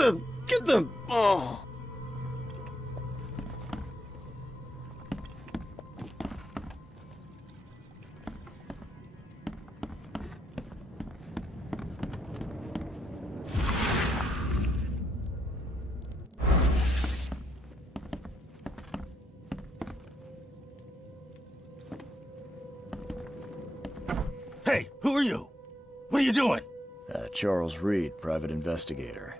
them! Get them! Oh! Hey, who are you? What are you doing? Charles Reed, private investigator.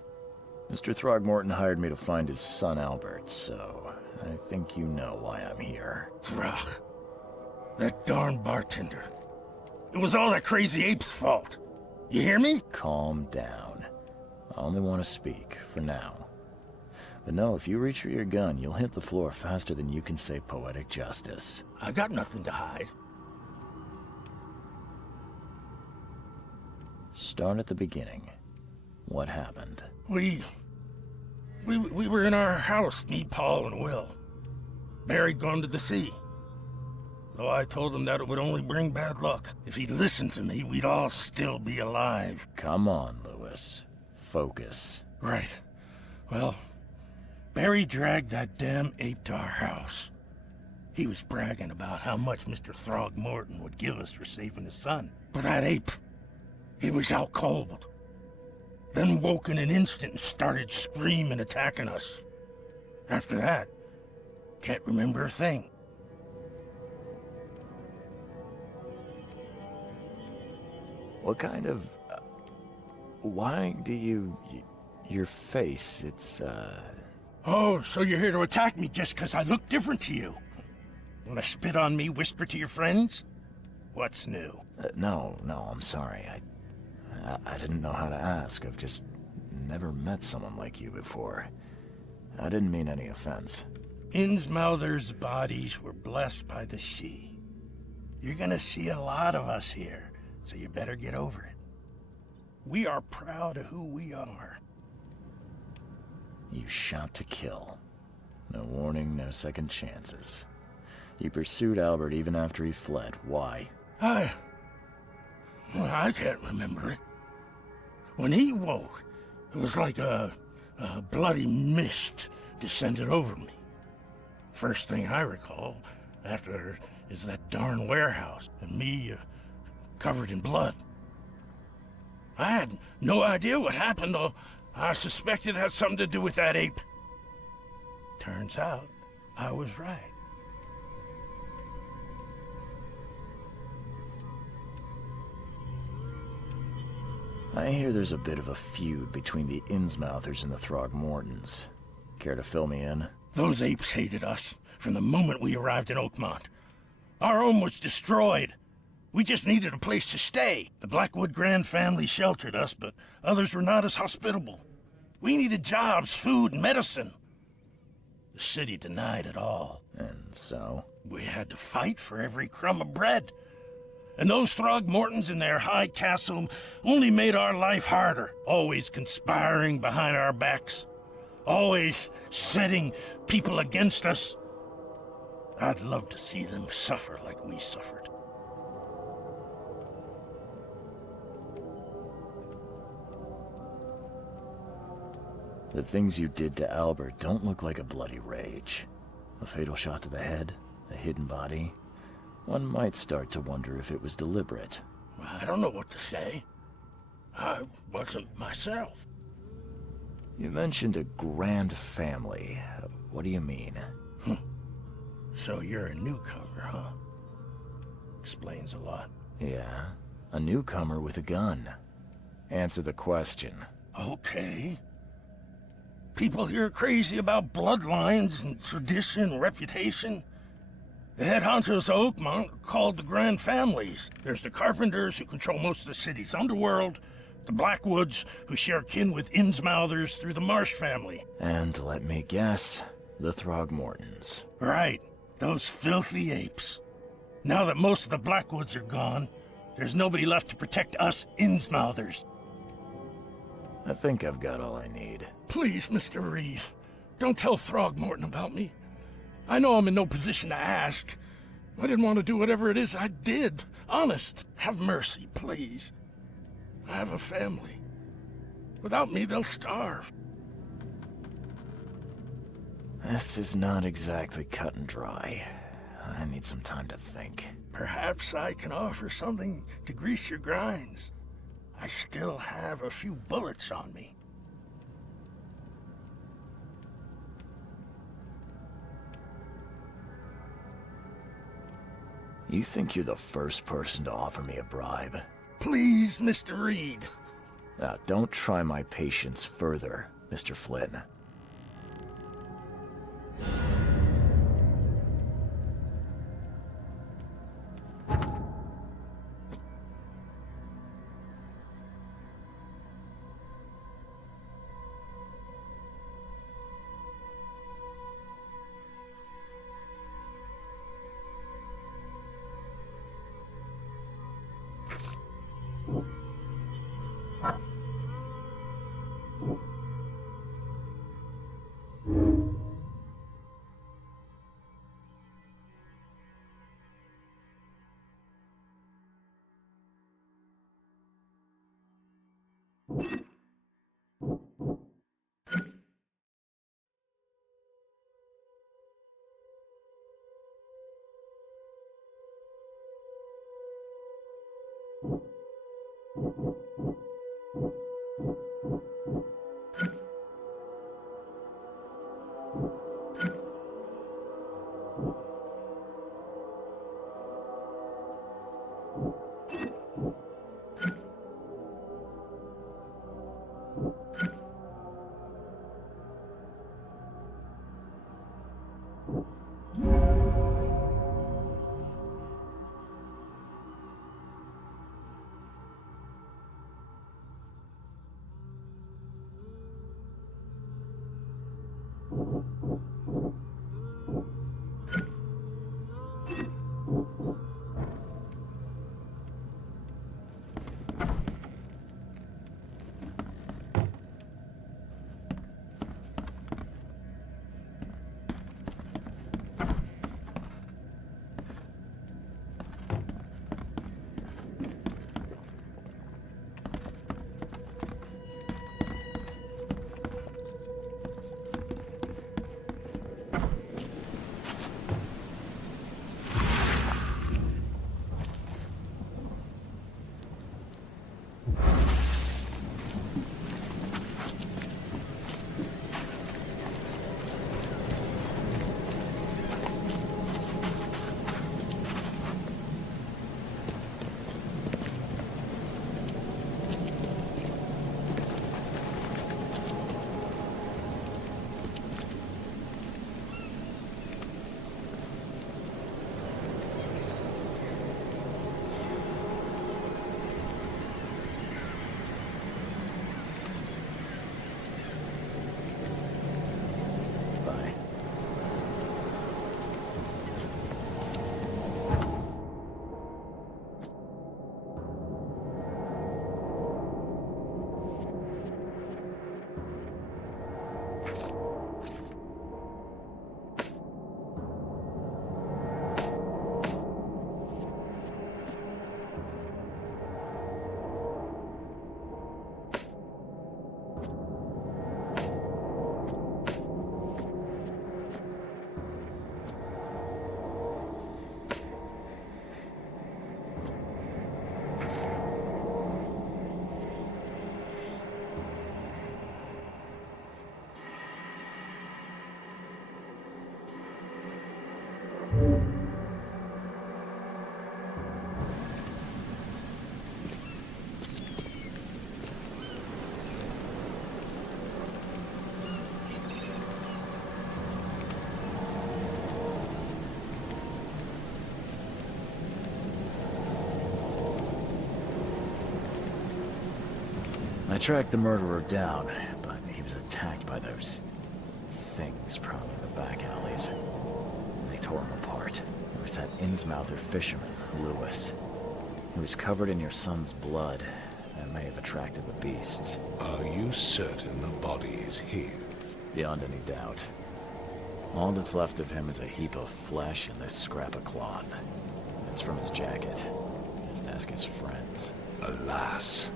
Mr. Throgmorton hired me to find his son Albert, so I think you know why I'm here. Throg. That darn bartender. It was all that crazy ape's fault. You hear me? Calm down. I only want to speak, for now. But no, if you reach for your gun, you'll hit the floor faster than you can say poetic justice. I got nothing to hide. Start at the beginning. What happened? We were in our house, me, Paul, and Will. Barry'd gone to the sea. Though I told him that it would only bring bad luck. If he'd listened to me, we'd all still be alive. Come on, Lewis. Focus. Right. Well, Barry dragged that damn ape to our house. He was bragging about how much Mr. Throgmorton would give us for saving his son. But that ape, he was out cold. Then woke in an instant and started screaming, attacking us. After that, can't remember a thing. What kind of... why do you... your face, it's, Oh, so you're here to attack me just because I look different to you? Wanna spit on me, whisper to your friends? What's new? No, I'm sorry. I didn't know how to ask. I've just never met someone like you before. I didn't mean any offense. Innsmouther's bodies were blessed by the sea. You're gonna see a lot of us here, so you better get over it. We are proud of who we are. You shot to kill. No warning, no second chances. You pursued Albert even after he fled. Why? I can't remember it. When he woke, it was like a bloody mist descended over me. First thing I recall after is that darn warehouse and me covered in blood. I had no idea what happened, though I suspected it had something to do with that ape. Turns out, I was right. I hear there's a bit of a feud between the Innsmouthers and the Throgmortons. Care to fill me in? Those apes hated us from the moment we arrived in Oakmont. Our home was destroyed. We just needed a place to stay. The Blackwood Grand family sheltered us, but others were not as hospitable. We needed jobs, food, and medicine. The city denied it all. And so? We had to fight for every crumb of bread. And those Throgmortons in their high castle only made our life harder, always conspiring behind our backs, always setting people against us. I'd love to see them suffer like we suffered. The things you did to Albert don't look like a bloody rage. A fatal shot to the head, a hidden body. One might start to wonder if it was deliberate. I don't know what to say. I wasn't myself. You mentioned a grand family. What do you mean? So you're a newcomer, huh? Explains a lot. Yeah, a newcomer with a gun. Answer the question. Okay. People here are crazy about bloodlines and tradition and reputation. The head honchos of Oakmont are called the Grand Families. There's the Carpenters, who control most of the city's underworld, the Blackwoods, who share kin with Innsmouthers through the Marsh family. And let me guess, the Throgmortons. Right, those filthy apes. Now that most of the Blackwoods are gone, there's nobody left to protect us Innsmouthers. I think I've got all I need. Please, Mr. Reed, don't tell Throgmorton about me. I know I'm in no position to ask. I didn't want to do whatever it is I did. Honest, have mercy, please. I have a family. Without me, they'll starve. This is not exactly cut and dry. I need some time to think. Perhaps I can offer something to grease your grinds. I still have a few bullets on me. You think you're the first person to offer me a bribe? Please, Mr. Reed. Now, don't try my patience further, Mr. Flynn. I tracked the murderer down, but he was attacked by those things prowling in the back alleys. They tore him apart. There was that Innsmouther fisherman, Lewis. He was covered in your son's blood and may have attracted the beasts. Are you certain the body is his? Beyond any doubt. All that's left of him is a heap of flesh and this scrap of cloth. It's from his jacket. Just ask his friends. Alas,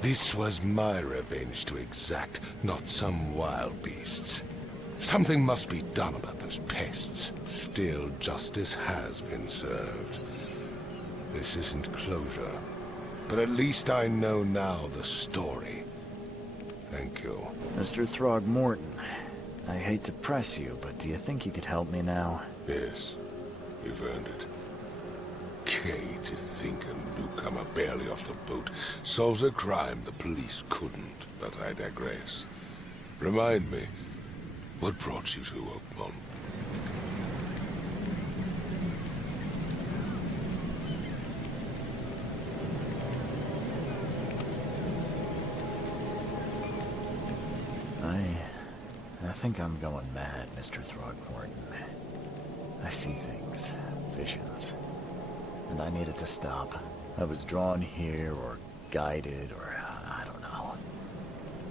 this was my revenge to exact, not some wild beast's. Something must be done about those pests. Still, justice has been served. This isn't closure, but at least I know now the story. Thank you. Mr. Throgmorton, I hate to press you, but do you think you could help me now? Yes, you've earned it. Okay, to think a newcomer barely off the boat solves a crime the police couldn't, but I digress. Remind me, what brought you to Oakmont? I think I'm going mad, Mr. Throgmorton. I see things, visions, and I need it to stop. I was drawn here, or guided, or I don't know.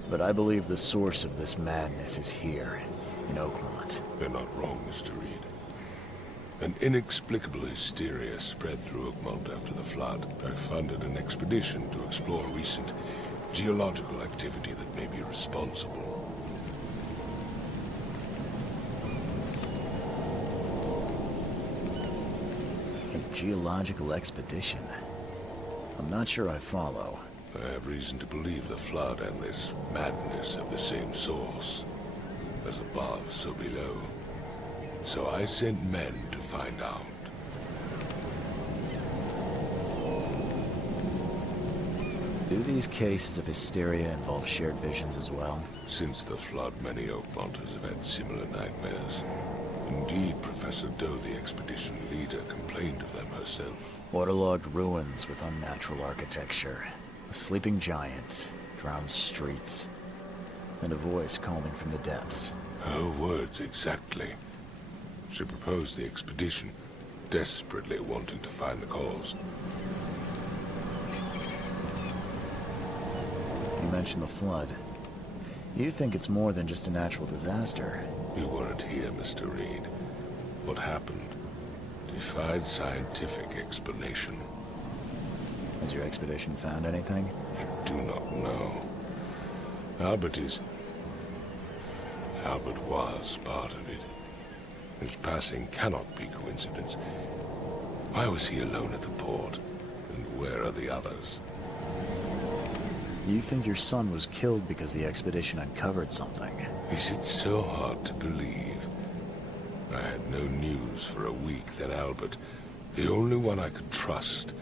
But I believe the source of this madness is here, in Oakmont. They're not wrong, Mr. Reed. An inexplicable hysteria spread through Oakmont after the flood. I funded an expedition to explore recent geological activity that may be responsible. A geological expedition? I'm not sure I follow. I have reason to believe the flood and this madness have the same source. As above, so below. So I sent men to find out. Do these cases of hysteria involve shared visions as well? Since the flood, many Oakmonters have had similar nightmares. Indeed, Professor Doe, the expedition leader, complained of them herself. Waterlogged ruins with unnatural architecture, a sleeping giant, drowned streets, and a voice calling from the depths. Her words exactly. She proposed the expedition, desperately wanting to find the cause. You mentioned the flood. You think it's more than just a natural disaster? You weren't here, Mr. Reed. What happened defied scientific explanation. Has your expedition found anything? I do not know. Albert was part of it. His passing cannot be coincidence. Why was he alone at the port? And where are the others? You think your son was killed because the expedition uncovered something? Is it so hard to believe? I had no news for a week, then Albert, the only one I could trust,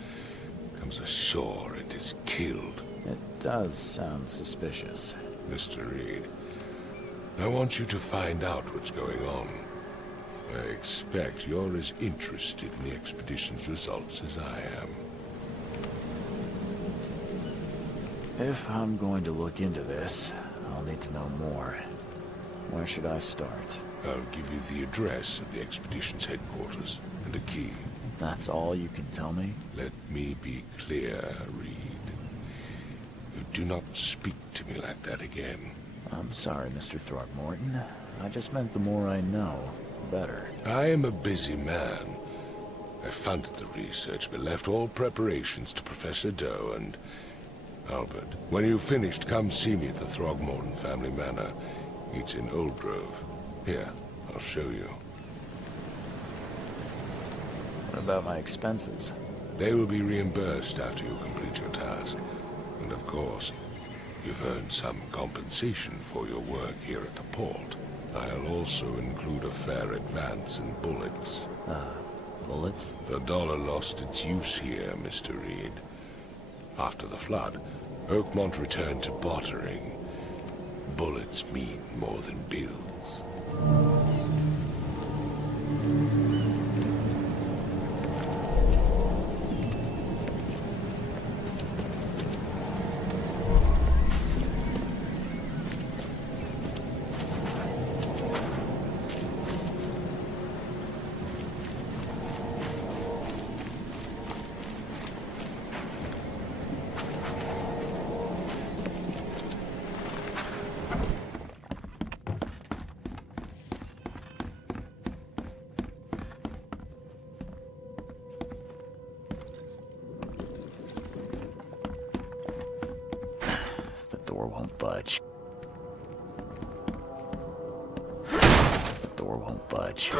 comes ashore and is killed. It does sound suspicious. Mr. Reed, I want you to find out what's going on. I expect you're as interested in the expedition's results as I am. If I'm going to look into this, I'll need to know more. Where should I start? I'll give you the address of the expedition's headquarters and a key. That's all you can tell me? Let me be clear, Reed. You do not speak to me like that again. I'm sorry, Mr. Throgmorton. I just meant the more I know, the better. I am a busy man. I funded the research, but left all preparations to Professor Doe and Albert. When you've finished, come see me at the Throgmorton family manor. It's in Old Grove. Here, I'll show you. What about my expenses? They will be reimbursed after you complete your task. And of course, you've earned some compensation for your work here at the port. I'll also include a fair advance in bullets. Bullets? The dollar lost its use here, Mr. Reed. After the flood, Oakmont returned to bartering. Bullets mean more than bills. The door won't budge. door won't budge.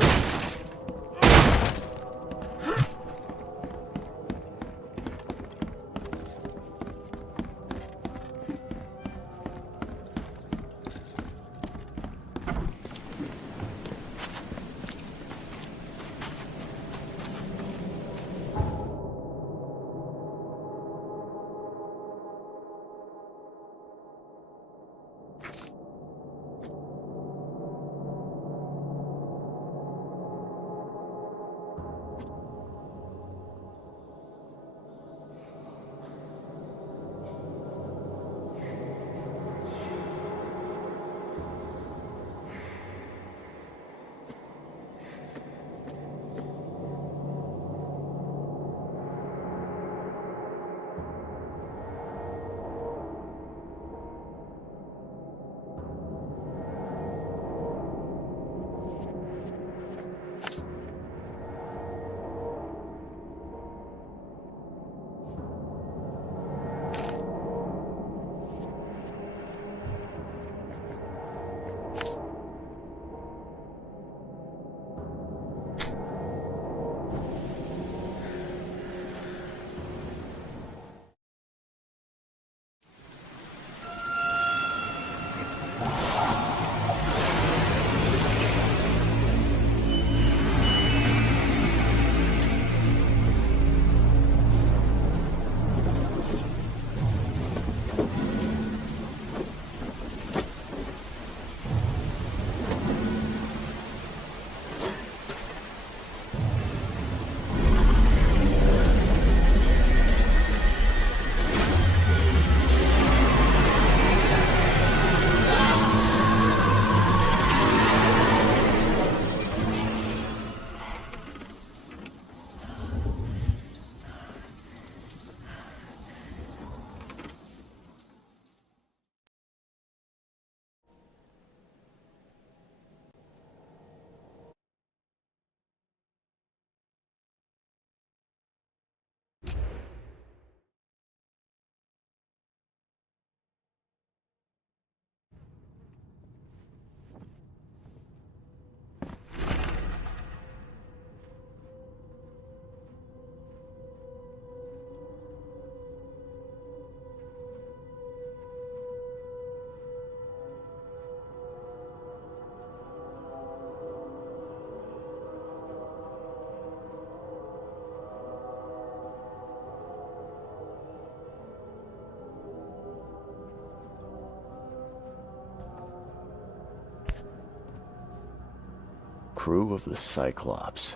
Crew of the Cyclops.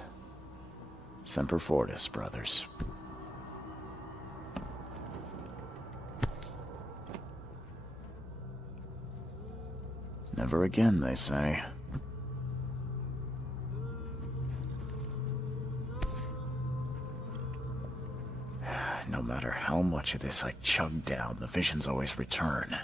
Semper Fortis, brothers. Never again, they say. No matter how much of this I chug down, the visions always return.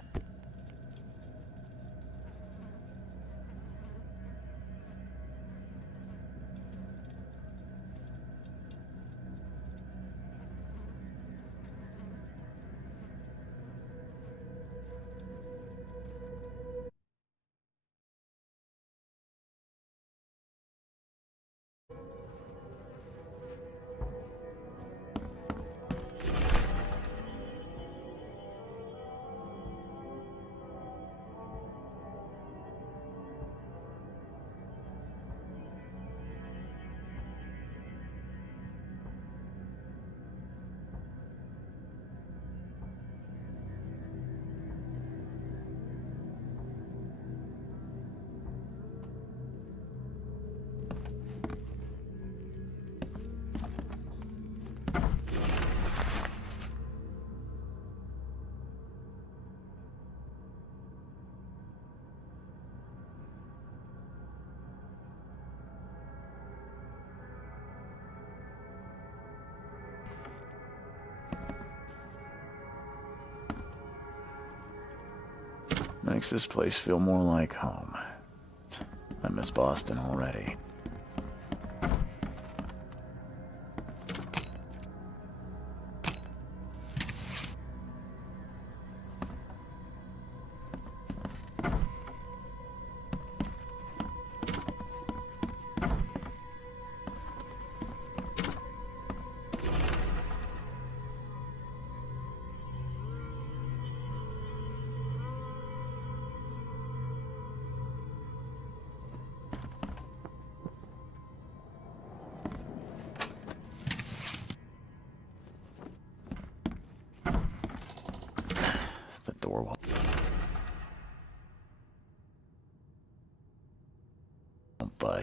Makes this place feel more like home. I miss Boston already.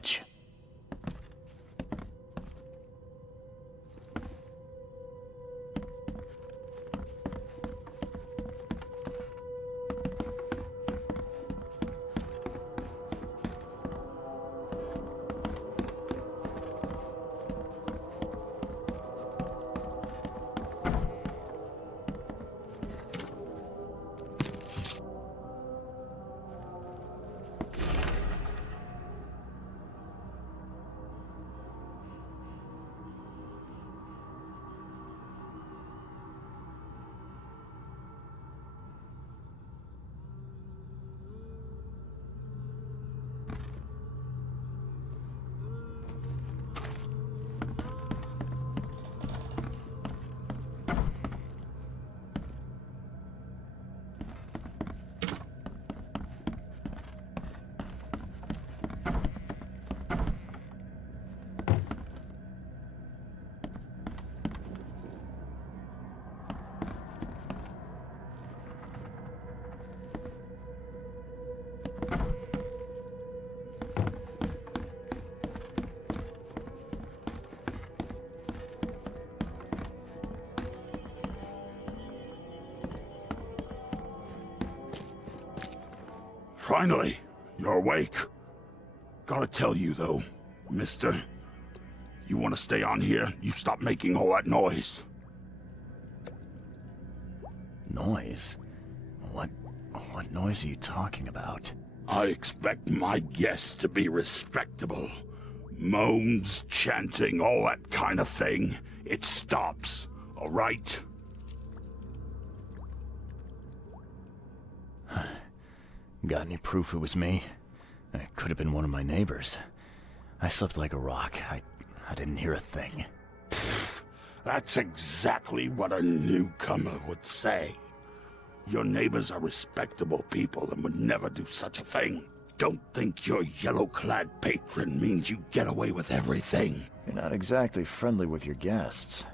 much. Finally, you're awake. Gotta tell you though, mister, you wanna stay on here, you stop making all that noise. Noise? What noise are you talking about? I expect my guests to be respectable. Moans, chanting, all that kind of thing. It stops, all right? Got any proof it was me? It could have been one of my neighbors. I slept like a rock. I didn't hear a thing. That's exactly what a newcomer would say. Your neighbors are respectable people and would never do such a thing. Don't think your yellow-clad patron means you get away with everything. You're not exactly friendly with your guests.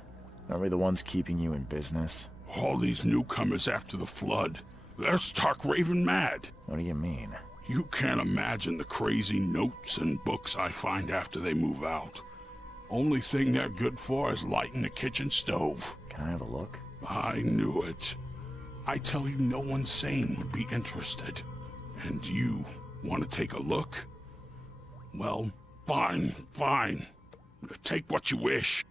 Aren't we the ones keeping you in business? All these newcomers after the flood, they're stark raving mad. What do you mean? You can't imagine the crazy notes and books I find after they move out. Only thing they're good for is lighting the kitchen stove. Can I have a look? I knew it. I tell you, no one sane would be interested. And you want to take a look? Well, fine, fine. Take what you wish.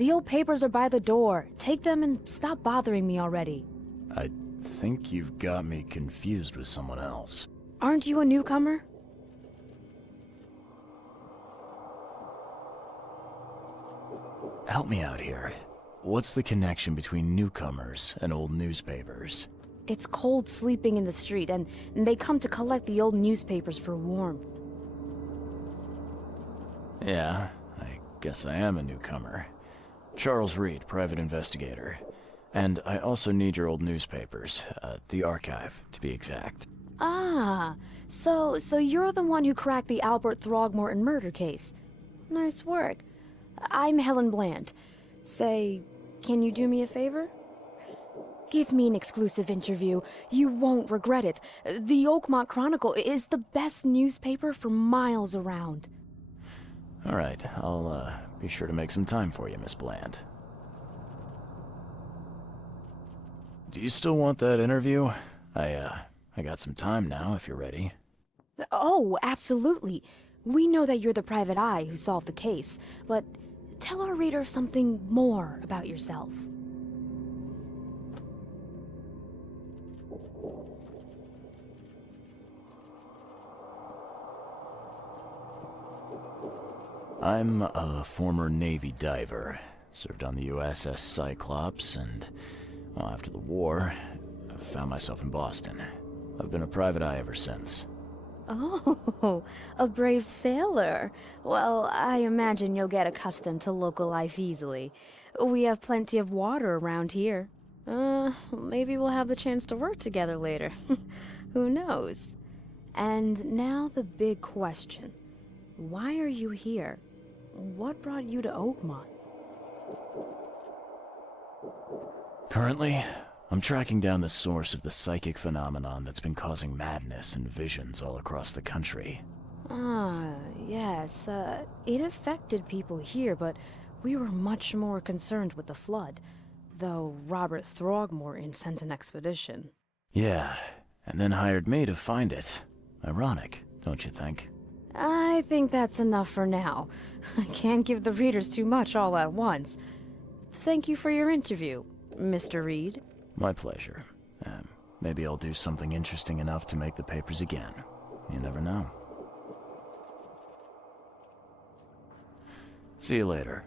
The old papers are by the door. Take them and stop bothering me already. I think you've got me confused with someone else. Aren't you a newcomer? Help me out here. What's the connection between newcomers and old newspapers? It's cold sleeping in the street, and they come to collect the old newspapers for warmth. Yeah, I guess I am a newcomer. Charles Reed, private investigator. And I also need your old newspapers, the archive, to be exact. Ah, so you're the one who cracked the Albert Throgmorton murder case. Nice work. I'm Helen Bland. Say, can you do me a favor? Give me an exclusive interview. You won't regret it. The Oakmont Chronicle is the best newspaper for miles around. All right, I'll be sure to make some time for you, Miss Bland. Do you still want that interview? I got some time now, if you're ready. Oh, absolutely. We know that you're the private eye who solved the case, but tell our reader something more about yourself. I'm a former Navy diver. Served on the USS Cyclops, and well, after the war, I found myself in Boston. I've been a private eye ever since. Oh, a brave sailor. Well, I imagine you'll get accustomed to local life easily. We have plenty of water around here. Maybe we'll have the chance to work together later. Who knows? And now the big question. Why are you here? What brought you to Oakmont? Currently, I'm tracking down the source of the psychic phenomenon that's been causing madness and visions all across the country. Ah, yes. It affected people here, but we were much more concerned with the flood. Though Robert Throgmorton sent an expedition. Yeah, and then hired me to find it. Ironic, don't you think? I think that's enough for now. I can't give the readers too much all at once. Thank you for your interview, Mr. Reed. My pleasure. Maybe I'll do something interesting enough to make the papers again. You never know. See you later.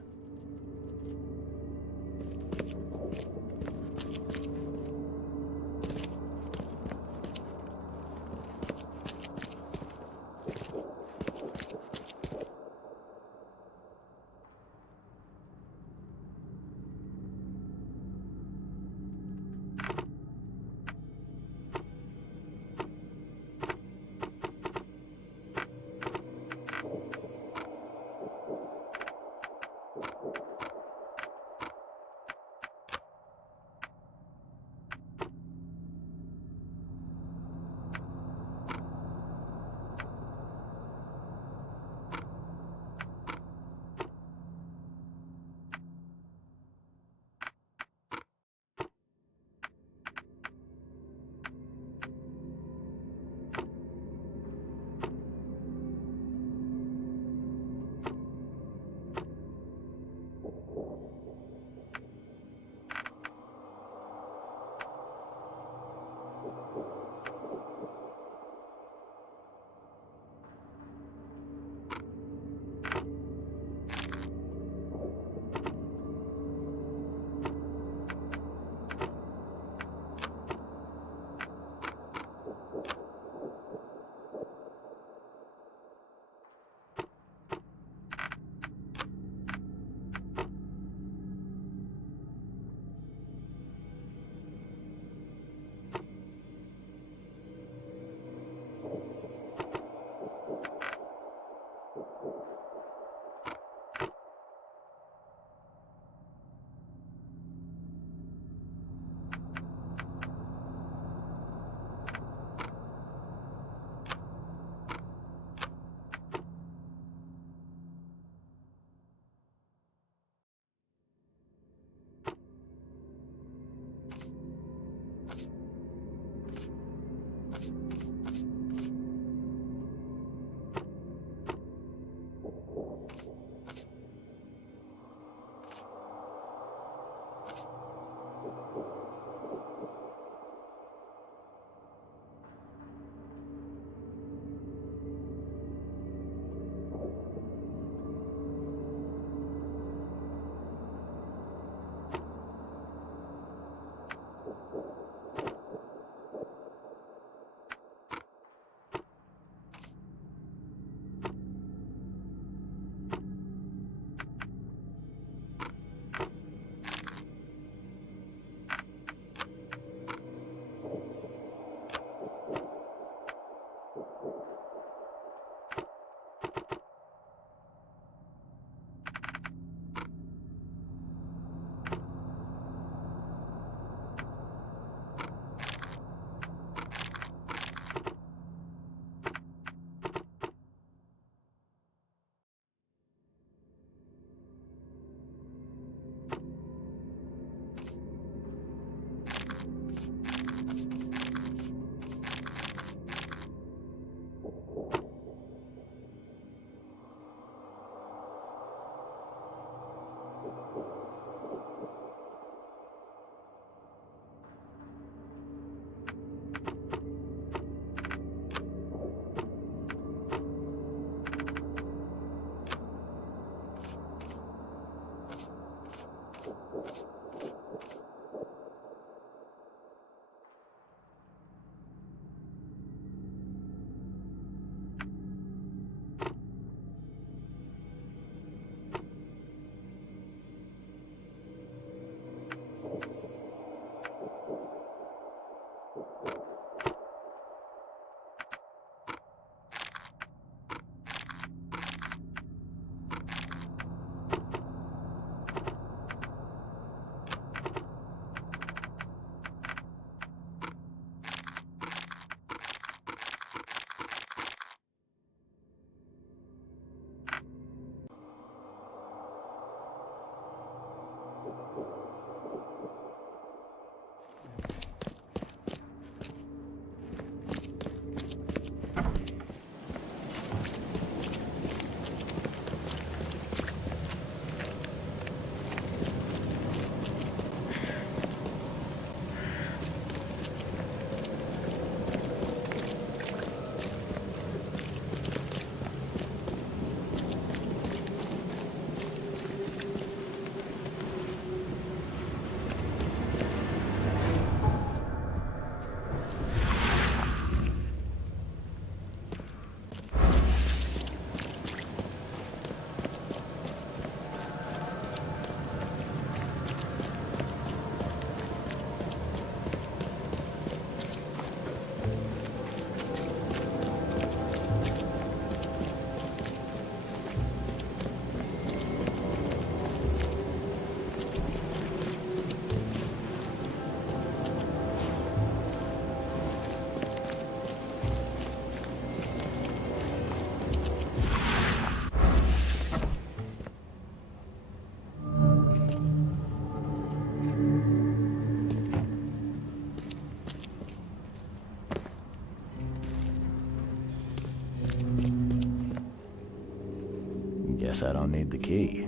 Guess I don't need the key.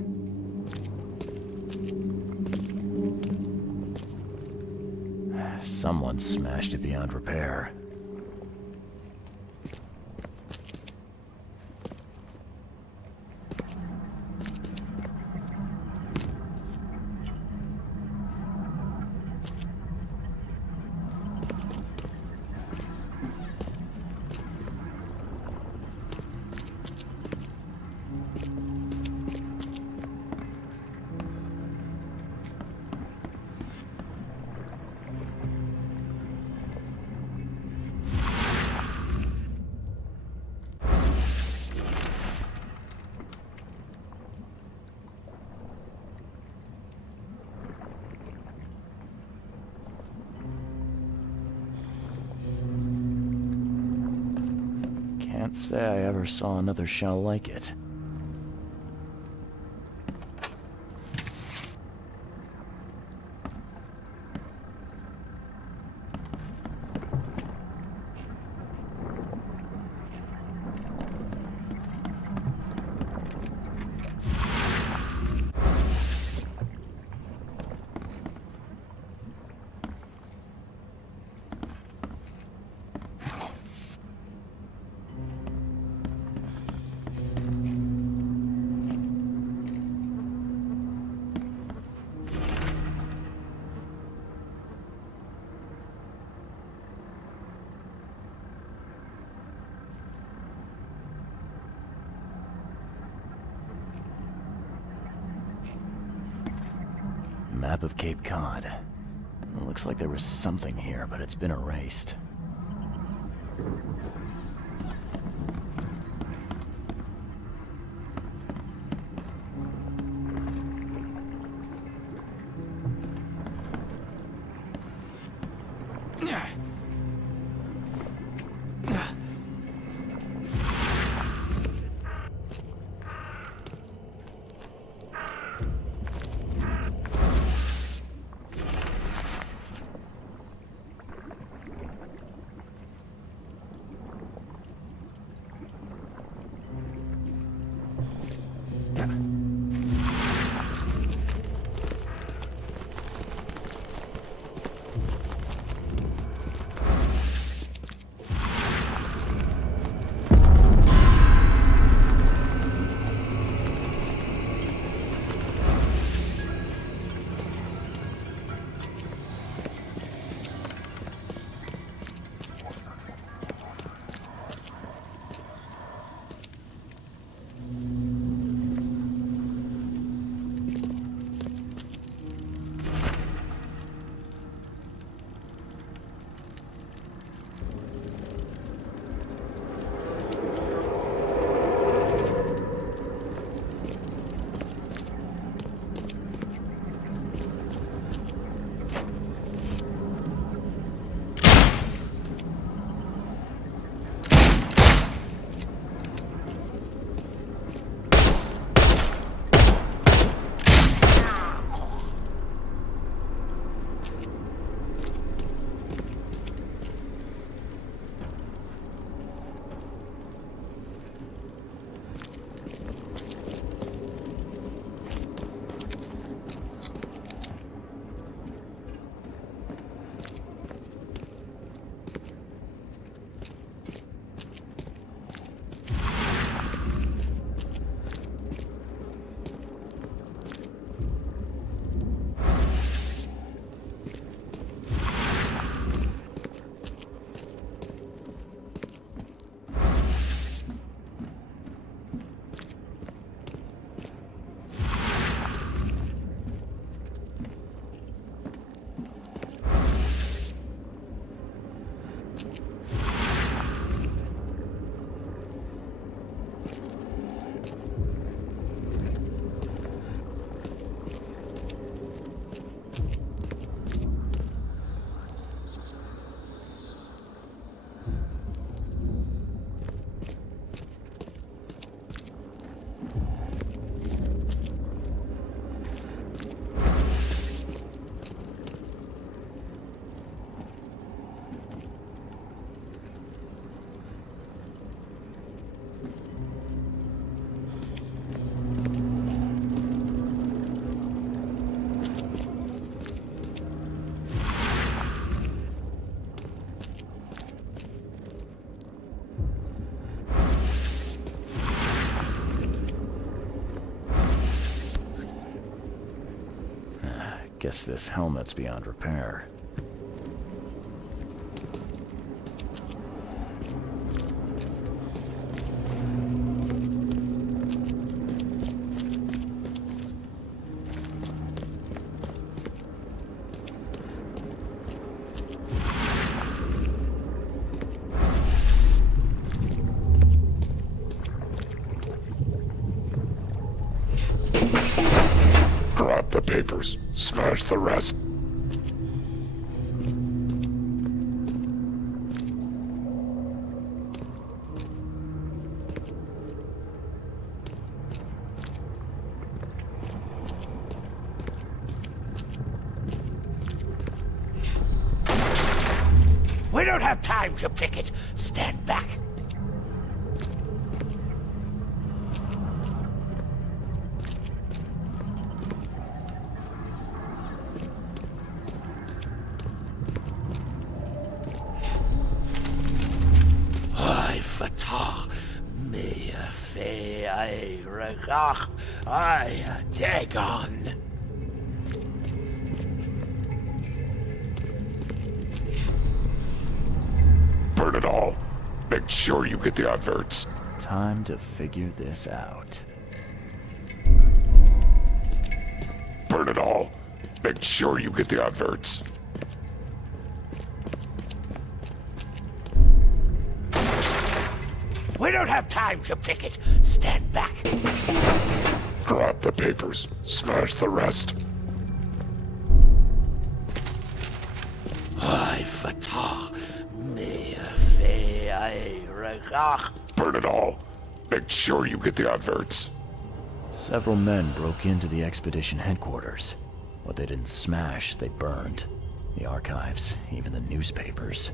Someone smashed it beyond repair. Can't say I ever saw another shell like it. Map of Cape Cod. It looks like there was something here, but it's been erased. Guess this helmet's beyond repair. Grab the papers. Smash the rest. We don't have time to pick it. Stand back. I fatah me fe I regach I dagon. Burn it all. Make sure you get the adverts. Time to figure this out. Burn it all. Make sure you get the adverts. We don't have time to pick it. Stand back. Grab the papers. Smash the rest. I fatah me fe I regach. Burn it all. Make sure you get the adverts. Several men broke into the expedition headquarters. What they didn't smash, they burned. The archives, even the newspapers.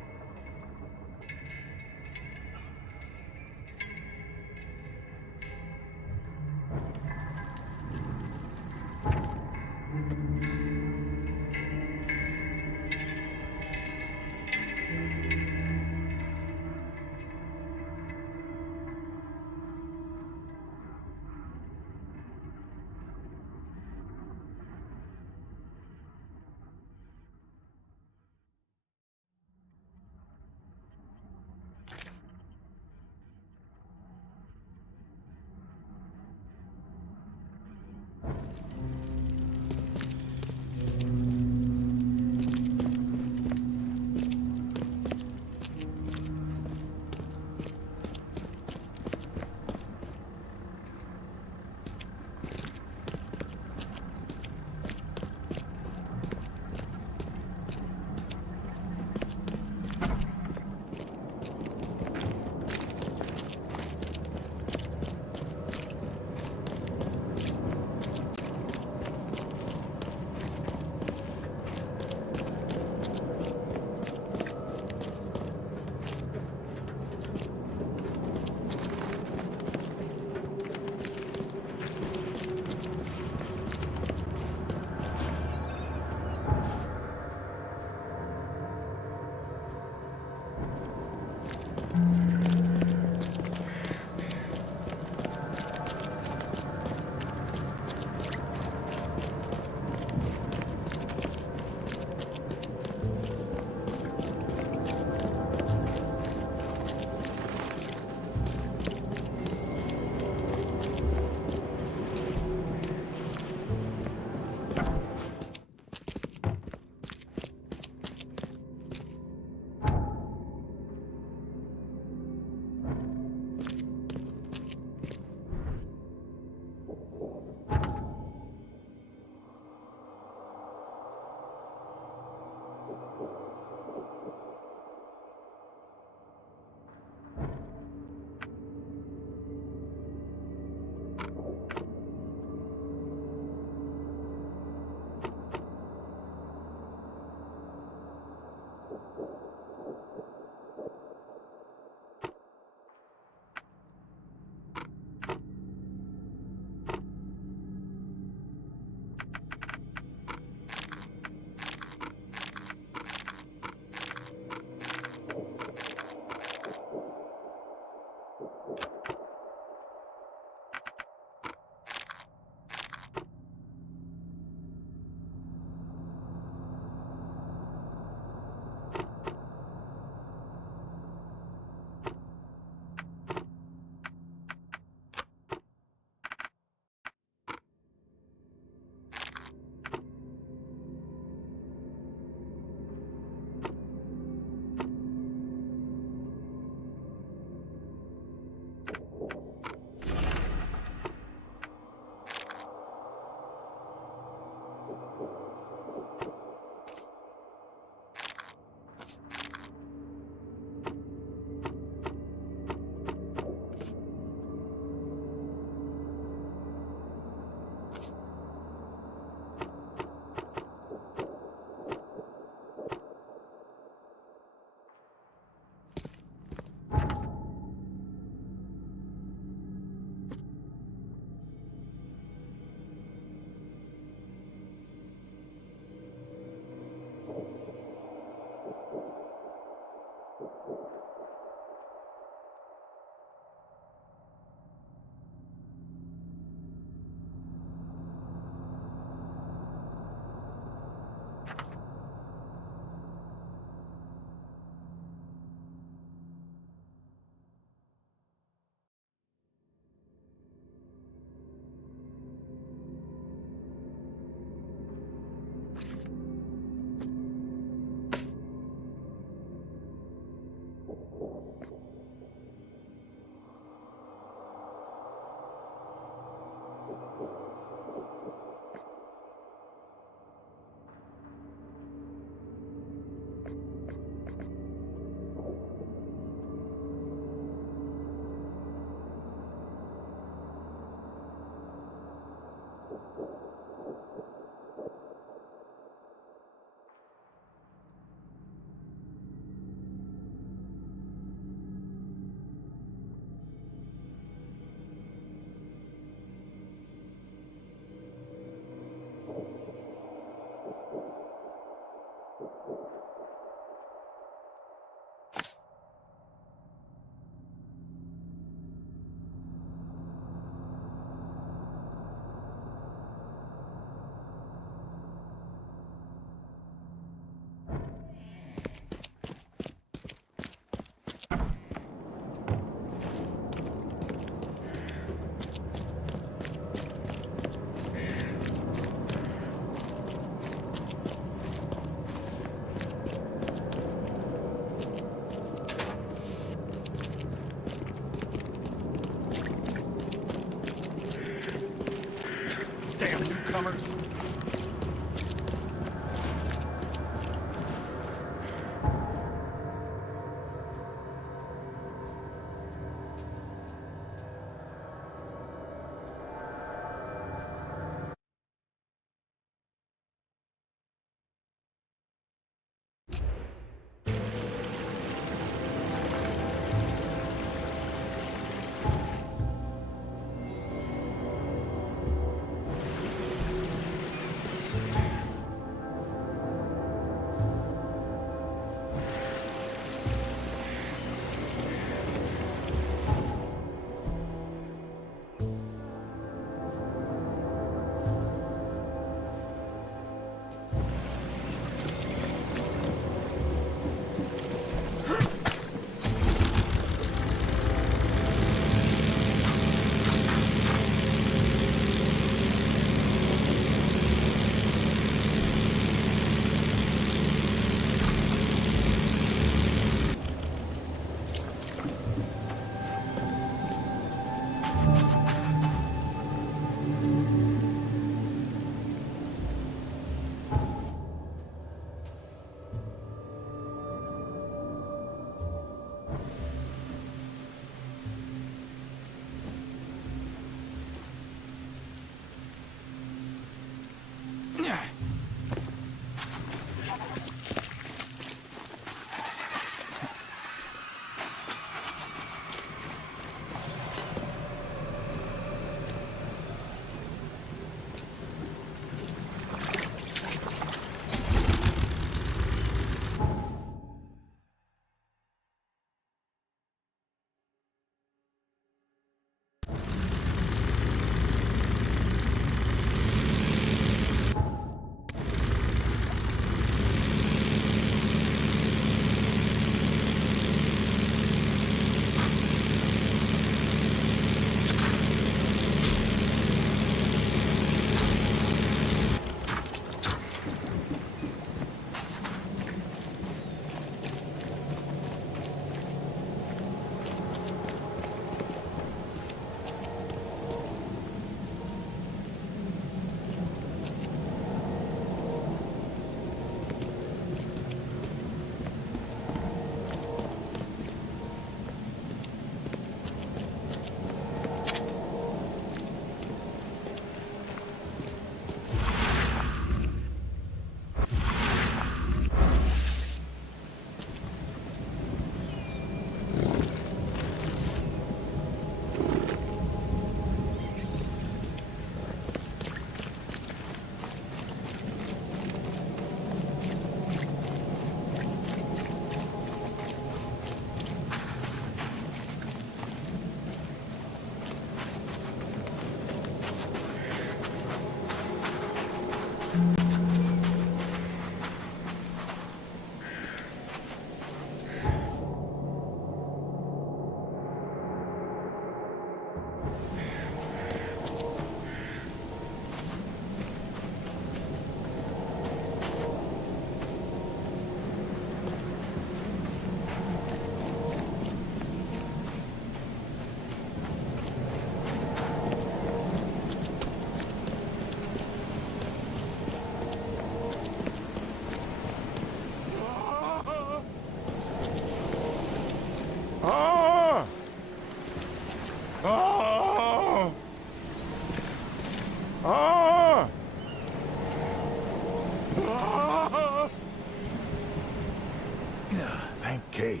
Okay.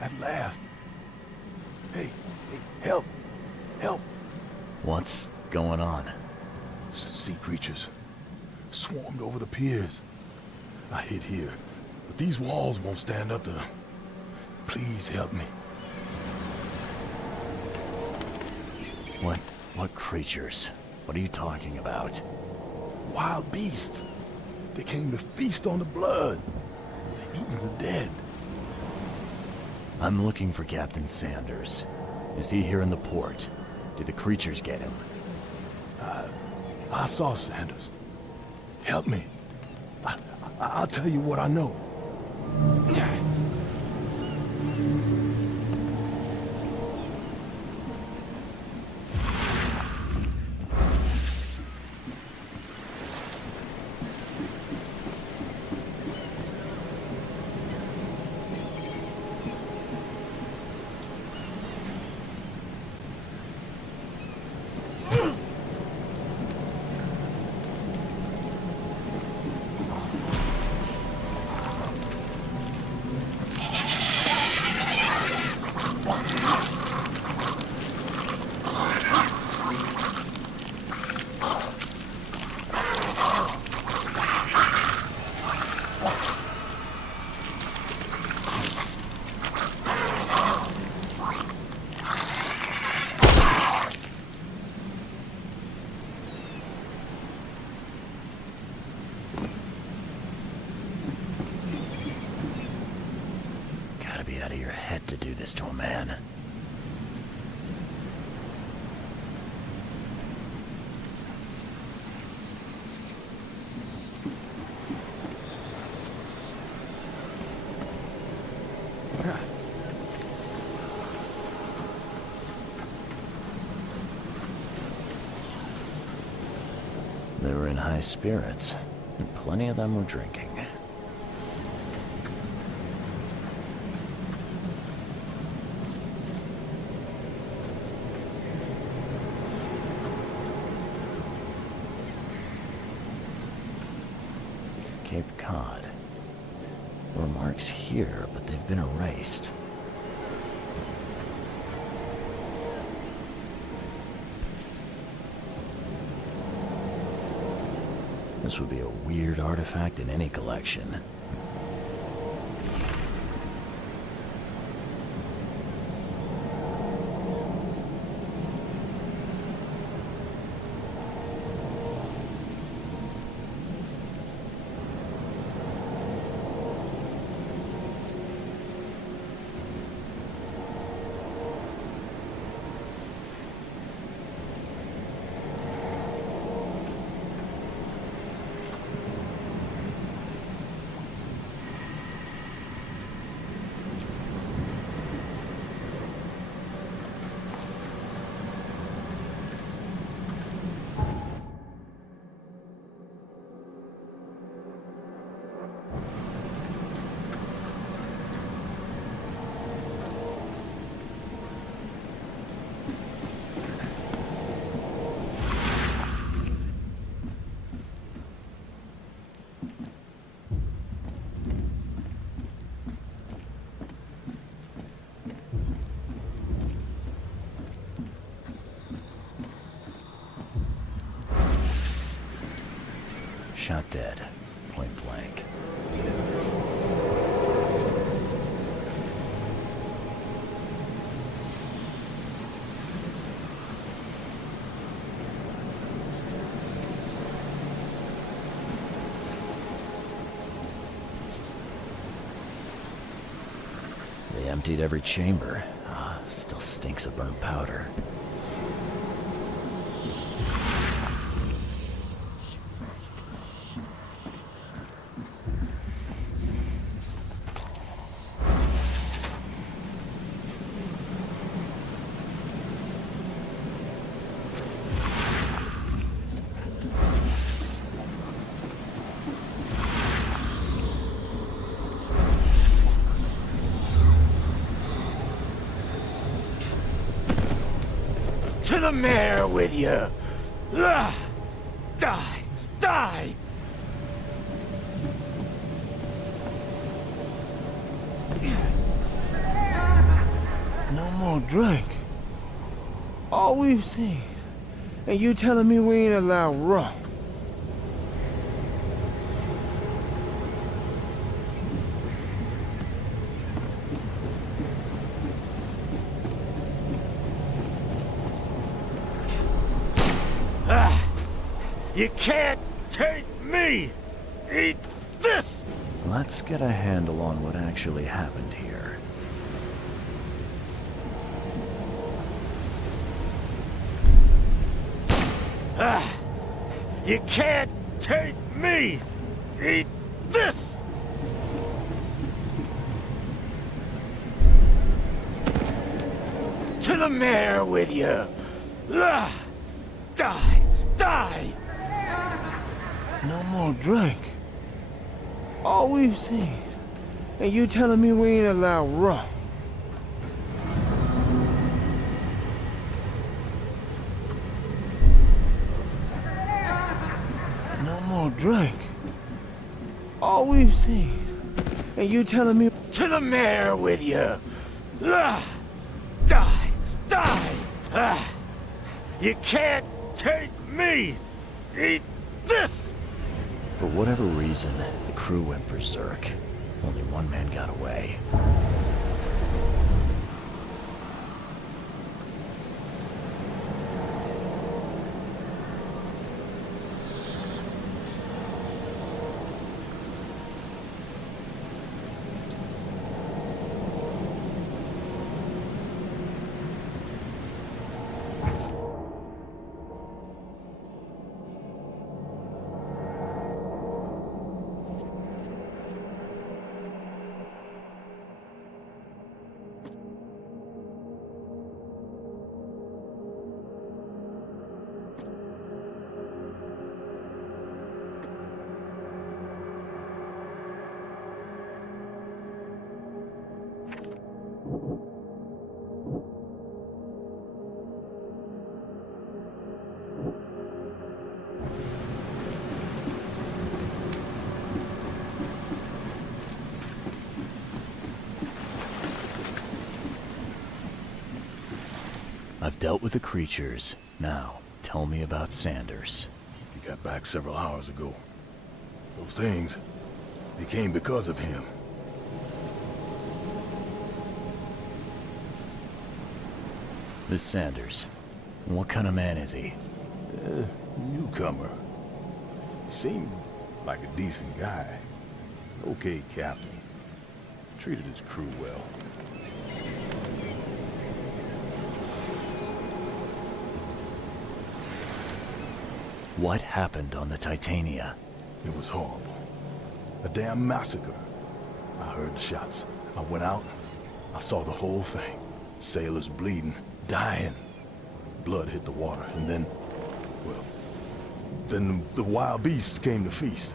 At last. Hey, help! Help! What's going on? Sea creatures. Swarmed over the piers. I hid here, but these walls won't stand up to them. Please help me. What creatures? What are you talking about? Wild beasts. They came to feast on the blood. They're eating the dead. I'm looking for Captain Sanders. Is he here in the port? Did the creatures get him? I saw Sanders. Help me. I'll tell you what I know. Gotta be out of your head to do this to a man. They were in high spirits, and plenty of them were drinking. Cape Cod. There were marks here, but they've been erased. This would be a weird artifact in any collection. Shot dead, point blank. They emptied every chamber. Still stinks of burnt powder. To the mayor with you! Die! Die! more drink. All we've seen. And you telling me we ain't allowed rum? You can't take me! Eat this! Let's get a handle on what actually happened here. You can't take me! Eat this! To the mayor with you! Die! Die! No more drink. All we've seen. And you telling me we ain't allowed rum? No more drink. All we've seen. And you telling me to the mayor with you. Die! Die! You can't take me! Eat this! For whatever reason, the crew went berserk. Only one man got away. I've dealt with the creatures. Now, tell me about Sanders. He got back several hours ago. Those things, they came because of him. This Sanders, what kind of man is he? Newcomer. Seemed like a decent guy. Okay captain. Treated his crew well. What happened on the Titania? It was horrible. A damn massacre. I heard the shots. I went out. I saw the whole thing. Sailors bleeding, dying. Blood hit the water, and then... well... then the wild beasts came to feast.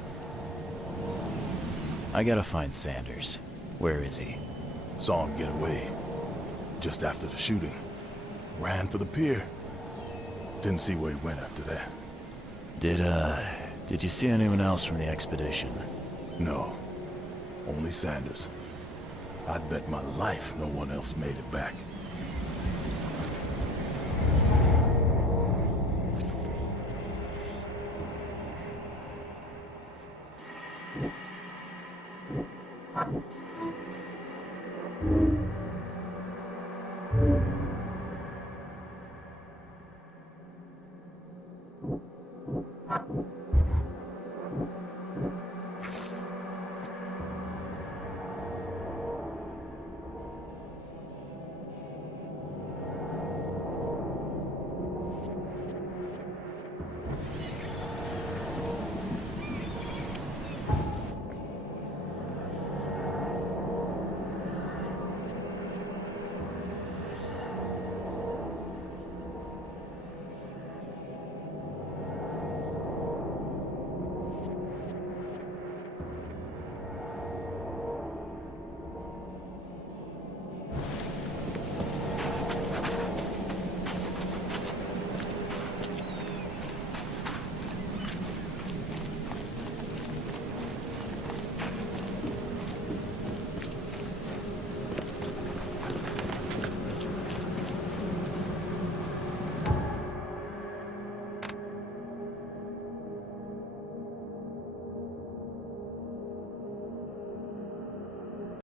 I gotta find Sanders. Where is he? Saw him get away. Just after the shooting. Ran for the pier. Didn't see where he went after that. Did you see anyone else from the expedition? No. Only Sanders. I'd bet my life no one else made it back.